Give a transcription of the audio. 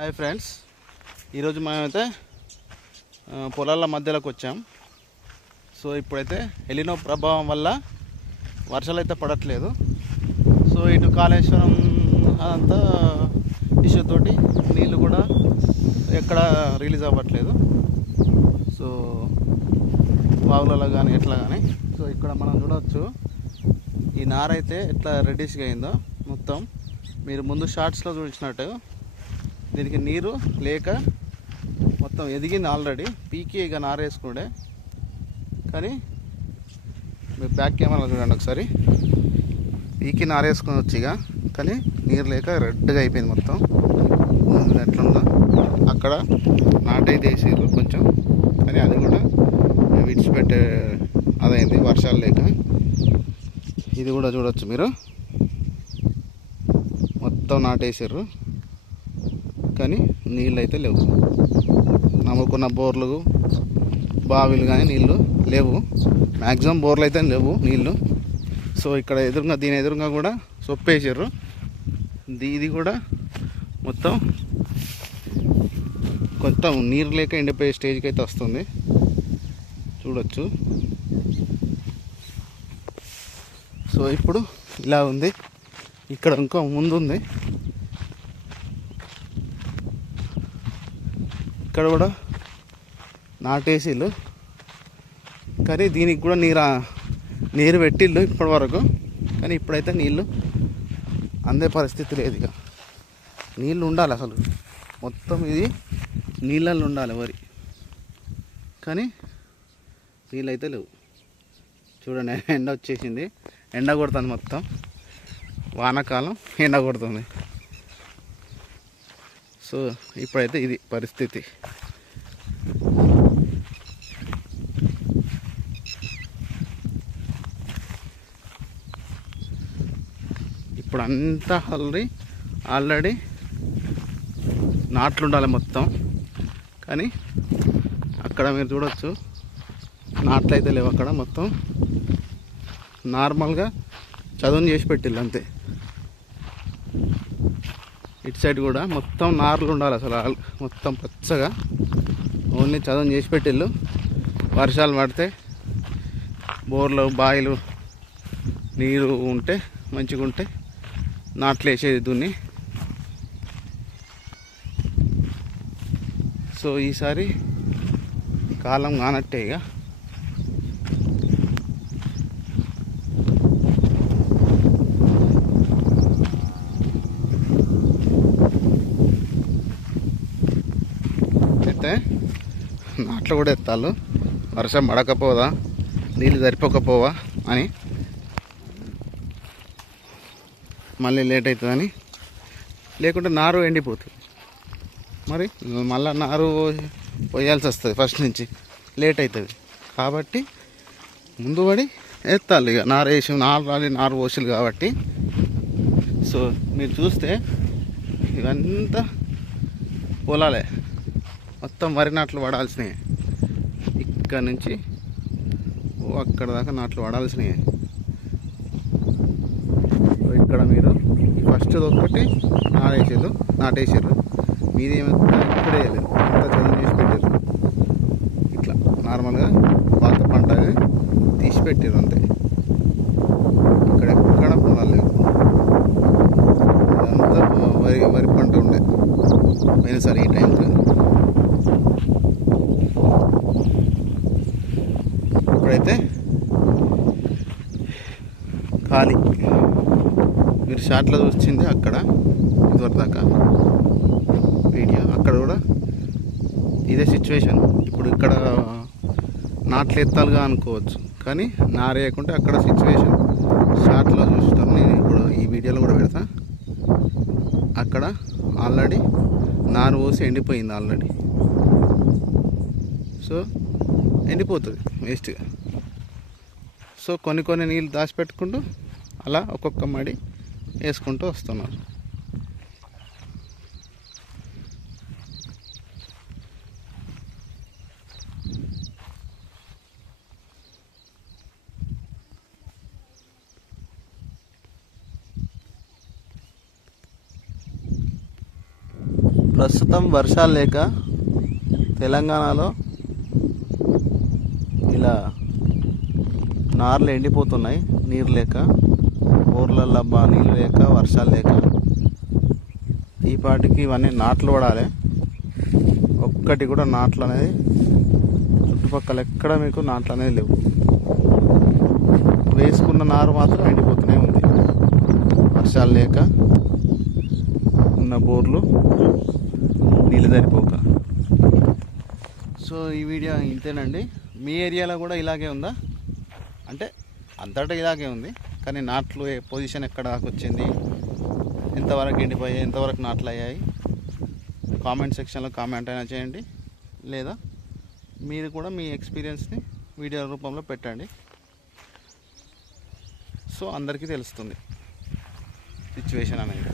Hi friends, ఈరోజు మేమైతే పొలాల మధ్యలోకి వచ్చాం. సో ఇప్పుడైతే ఎలినో ప్రభావం వల్ల వర్షాలు అయితే పడట్లేదు. సో ఇటు కాళేశ్వరం అంతా ఇష్యూ తోటి నీళ్ళు కూడా ఎక్కడ రిలీజ్ అవ్వట్లేదు. సో వాగులలో కానీ ఎట్లా కానీ. సో ఇక్కడ మనం చూడవచ్చు ఈ నారైతే ఎట్లా రెడ్డిష్గా అయిందో మొత్తం. మీరు ముందు షార్ట్స్లో చూసినట్టు దీనికి నీరు లేక మొత్తం ఎదిగింది ఆల్రెడీ. పీకి ఇక నారేసుకుండే, కానీ మీరు బ్యాక్ కెమెరా చూడండి ఒకసారి. పీకి నారేసుకుని వచ్చిగా, కానీ నీరు లేక రెడ్గా అయిపోయింది మొత్తం. ఎట్లుందో అక్కడ నాటైతే వేసారు కొంచెం, కానీ అది కూడా విడిచిపెట్టే అదైంది వర్షాలు లేక. ఇది కూడా చూడవచ్చు మీరు, మొత్తం నాటేసారు కానీ నీళ్ళు అయితే లేవు. నమ్ముకున్న బోర్లు బావిలు కానీ నీళ్ళు లేవు. మ్యాక్సిమం బోర్లు అయితే లేవు నీళ్ళు. సో ఇక్కడ ఎదురుగా దీని ఎదురుగా కూడా సొప్పేసారు. ఇది కూడా మొత్తం కొంత నీరు లేక ఎండిపోయే స్టేజ్కి అయితే వస్తుంది, చూడొచ్చు. సో ఇప్పుడు ఇలా ఉంది. ఇక్కడ ఇంకో ముందు ఉంది, ఇక్కడ కూడా నాటేసిళ్ళు, కానీ దీనికి కూడా నీరు పెట్టిళ్ళు ఇప్పటి వరకు. కానీ ఇప్పుడైతే నీళ్ళు అందే పరిస్థితి లేదు. ఇక నీళ్ళు ఉండాలి అసలు, మొత్తం ఇది నీళ్ళల్లో ఉండాలి వరి, కానీ నీళ్ళు అయితే లేవు. చూడండి, ఎండ వచ్చేసింది, ఎండ కొడుతుంది మొత్తం. వానాకాలం ఎండ కొడుతుంది. సో ఇప్పుడైతే ఇది పరిస్థితి. ఇప్పుడు అంతా ఆల్రెడీ నాట్లు ఉండాలి మొత్తం, కానీ అక్కడ మీరు చూడవచ్చు నాట్లు అయితే లేవు. అక్కడ మొత్తం నార్మల్గా చదువుని చేసి పెట్టిల్లు అంతే. ఇటు సైడ్ కూడా మొత్తం నార్లు ఉండాలి అసలు, మొత్తం పచ్చగా ఓన్లీ చదువుని చేసి పెట్టిళ్ళు. వర్షాలు పడితే బోర్లు బావిలు నీరు ఉంటే మంచిగా ఉంటే నాట్లు వేసేది దున్ని. సో ఈసారి కాలం కానట్టే ఇక. అయితే నాట్లు కూడా ఎత్తాలు, వర్షం పడకపోదా, నీళ్ళు సరిపోకపోవా అని, మళ్ళీ లేట్ అవుతుందని. లేకుంటే నారు ఎండిపోతుంది, మరి మళ్ళీ నారు పోయాల్సి వస్తుంది ఫస్ట్ నుంచి, లేట్ అవుతుంది. కాబట్టి ముందు పడి ఎత్తాలి ఇక. నారు వేసి నారు పోసిలు కాబట్టి. సో మీరు చూస్తే ఇవంతా పొలాలే, మొత్తం వరి నాట్లు పడాల్సినవి. ఇక్కడ నుంచి అక్కడ దాకా నాట్లు పడాల్సినవి. ఇక్కడ మీరు ఫస్ట్ ఒక్కటి నాటేసారు, మీది ఏమైనా ఇప్పుడే వేయలేదు, అంతా చదువు చేసి పెట్టారు. ఇట్లా నార్మల్గా పాత పంట తీసి పెట్టారు అంతే. ఇక్కడ ఎక్కడ పొలాలు లేవు, అంతా వరి పంట ఉండే పోయినసారి ఈ టైంకి. ఇప్పుడైతే ఖాళీ. మీరు షార్ట్లో చూసింది అక్కడ ఇదివరకు దాకా వీడియో, అక్కడ కూడా ఇదే సిచ్యువేషన్. ఇప్పుడు ఇక్కడ నాట్లు ఎత్తాలుగా అనుకోవచ్చు, కానీ నారేయకుంటే అక్కడ సిచ్యువేషన్ షార్ట్లో చూస్తాను నేను. ఇప్పుడు ఈ వీడియోలో కూడా పెడతా. అక్కడ ఆల్రెడీ నారు పోసి ఎండిపోయింది ఆల్రెడీ. సో ఎండిపోతుంది వేస్ట్గా. సో కొన్ని నీళ్ళు దాచిపెట్టుకుంటూ అలా ఒక్కొక్క మడి వేసుకుంటూ వస్తున్నారు. ప్రస్తుతం వర్షాలు లేక తెలంగాణలో ఇలా నార్లు ఎండిపోతున్నాయి, నీరు లేక. ఊర్లల్లో నీళ్ళు లేక, వర్షాలు లేక. ఈ పాటికి ఇవన్నీ నాట్లు పడాలి. ఒక్కటి కూడా నాట్లు అనేది చుట్టుపక్కల ఎక్కడ మీకు నాట్లు అనేది లేవు. వేసుకున్న నారు మాత్రం ఎండిపోతూనే ఉంది, వర్షాలు లేక, ఉన్న బోర్లు నీళ్ళు సరిపోక. సో ఈ వీడియో ఇంతేనండి. మీ ఏరియాలో కూడా ఇలాగే ఉందా అంటే అంతటా ఇలాగే ఉంది, కానీ నాట్లు పొజిషన్ ఎక్కడ దాకా వచ్చింది, ఎంతవరకు ఎండిపోయాయి, ఎంతవరకు నాట్లు అయ్యాయి, కామెంట్ సెక్షన్లో కామెంట్ అయినా చేయండి. లేదా మీరు కూడా మీ ఎక్స్పీరియన్స్ని వీడియో రూపంలో పెట్టండి. సో అందరికీ తెలుస్తుంది సిచ్యువేషన్ అనేది.